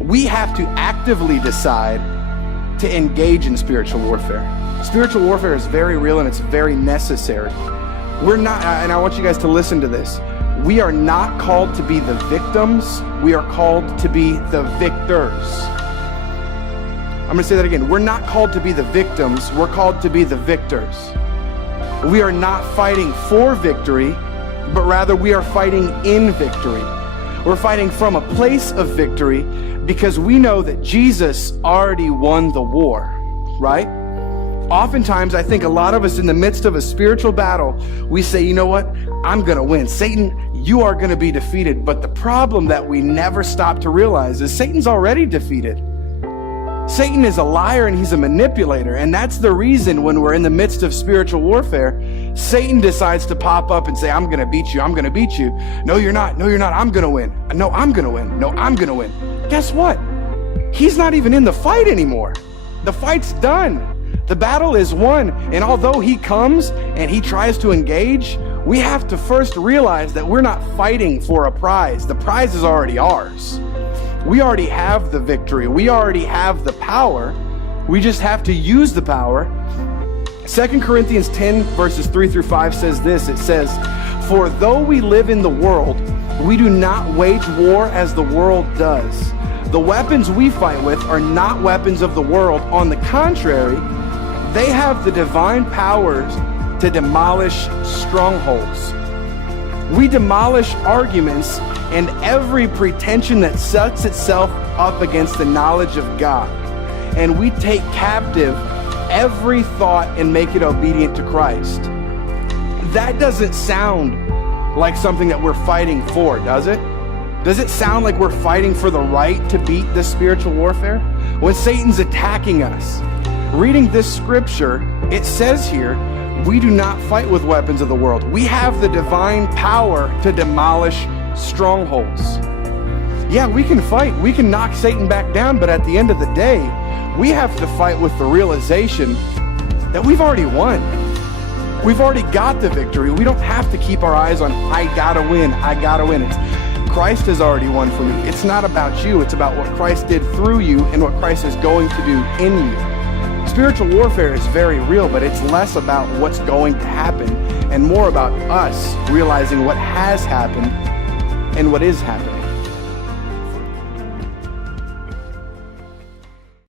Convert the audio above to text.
we have to actively decide to engage in spiritual warfare. Spiritual warfare is very real and it's very necessary. We're not, and I want you guys to listen to this. We are not called to be the victims. We are called to be the victors. I'm going to say that again. We're not called to be the victims. We're called to be the victors. We are not fighting for victory, but rather we are fighting in victory. We're fighting from a place of victory because we know that Jesus already won the war, right? Oftentimes, I think a lot of us in the midst of a spiritual battle, we say, you know what? I'm going to win. Satan, you are going to be defeated. But the problem that we never stop to realize is Satan's already defeated. Satan is a liar and he's a manipulator. And that's the reason when we're in the midst of spiritual warfare, Satan decides to pop up and say, I'm going to beat you. I'm going to beat you. No, you're not. No, you're not. I'm going to win. No, I'm going to win. No, I'm going to win. Guess what? He's not even in the fight anymore. The fight's done. The battle is won. And although he comes and he tries to engage, we have to first realize that we're not fighting for a prize. The prize is already ours. We already have the victory. We already have the power. We just have to use the power. 2 Corinthians 10 verses 3 through 5 says this. It says, for though we live in the world, we do not wage war as the world does. The weapons we fight with are not weapons of the world. On the contrary, they have the divine powers to demolish strongholds. We demolish arguments and every pretension that sets itself up against the knowledge of God. And we take captive every thought and make it obedient to Christ. That doesn't sound like something that we're fighting for, does it? Does it sound like we're fighting for the right to beat this spiritual warfare? When Satan's attacking us, reading this scripture, it says here, we do not fight with weapons of the world. We have the divine power to demolish strongholds. Yeah, we can fight. We can knock Satan back down, but at the end of the day, we have to fight with the realization that we've already won. We've already got the victory. We don't have to keep our eyes on, I gotta win, I gotta win. Christ has already won for me. It's not about you. It's about what Christ did through you and what Christ is going to do in you. Spiritual warfare is very real, but it's less about what's going to happen and more about us realizing what has happened and what is happening.